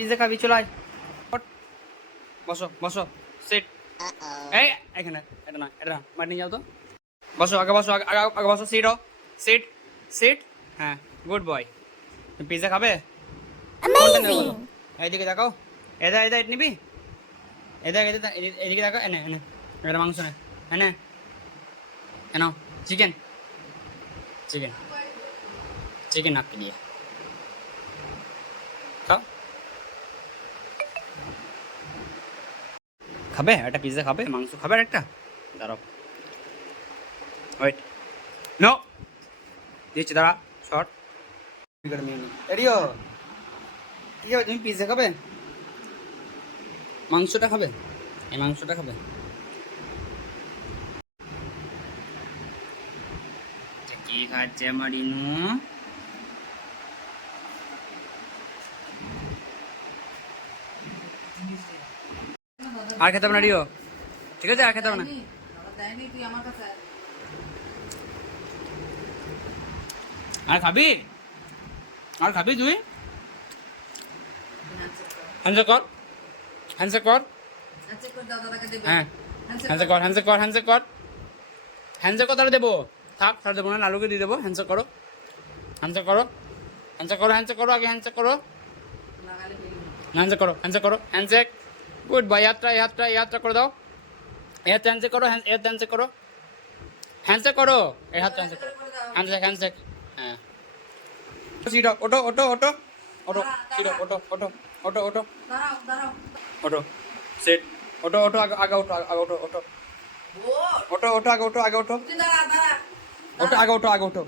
Pizza খাবি, চলে আয়। ওঠ, বসো বসো, সিট। এই এখানে, এটা না, এটা না, মাটি নিয়ে যাও তো। বসো, আগে বসো, আগে আগে আগে বসো, সিট হও, সিট, সিট। হ্যাঁ, গুড বয়। তুমি পিজ্জা খাবে? কোনটা নেবে বলো? এইদিকে দেখাও, এদা এদা এটা নিবি? এদা এদা এদিকে দেখো, এনে এনে, এটা মাংস নে, এনে এনো, চিকেন, চিকেন, চিকেন आपके लिए খাও। খাবে একটা পিজ্জা খাবে? মাংস খাবে আর একটা? দাঁড়াও, ওয়েট, নো, দিচ্ছি, দাঁড়া, শর্ট। এরিও, কি খাবে তুমি? পিজ্জা খাবে? মাংসটা খাবে? এই মাংসটা খাবে? কি খাচ্ছে মারিনু? আর খেতে হবে না রিও, ঠিক আছে? আর খেতে হবে না। আর খাবি? আর খাবি তুই? হ্যান্ডশেক কর, হ্যান্ডশেক কর, হ্যাঁ, হ্যান্ডশেক কর, হ্যান্ডশেক কর, হ্যান্ডশেক কর, হ্যান্ডশেক কর, তাহলে দেবো। থাক, তাহলে দেবো না, লালুকে দিয়ে দেবো। হ্যান্ডশেক করো, হ্যান্ডশেক করো, হ্যান্ডশেক করো, হ্যান্ডশেক করো, আগে হ্যান্ডশেক করো, হ্যান্ডশেক করো, হ্যান্ডশেক করো, হ্যান্ডশেক। গুড বাই, এই হাতটা করে দাও। এই হাতটা হ্যান্ডশেক করো, এই হাতটা হ্যান্ডশেক করো, হ্যান্ডশেক করো, এই হাতটা হ্যান্ডশেক করো, হ্যান্ডশেক, হ্যান্ডশেক, হ্যাঁ। সিটো, ওটো ওটো ওটো ওটো, সিটো, ওটো ওটো ওটো ওটো ওটো, সেট, ওটো ওটো, আগে আগে ওটো, আগে ওটো, ওটো ওটো ওটো, আগে ওটো, আগে ওটো, ওটো, আগে ওটো, আগে ওটো।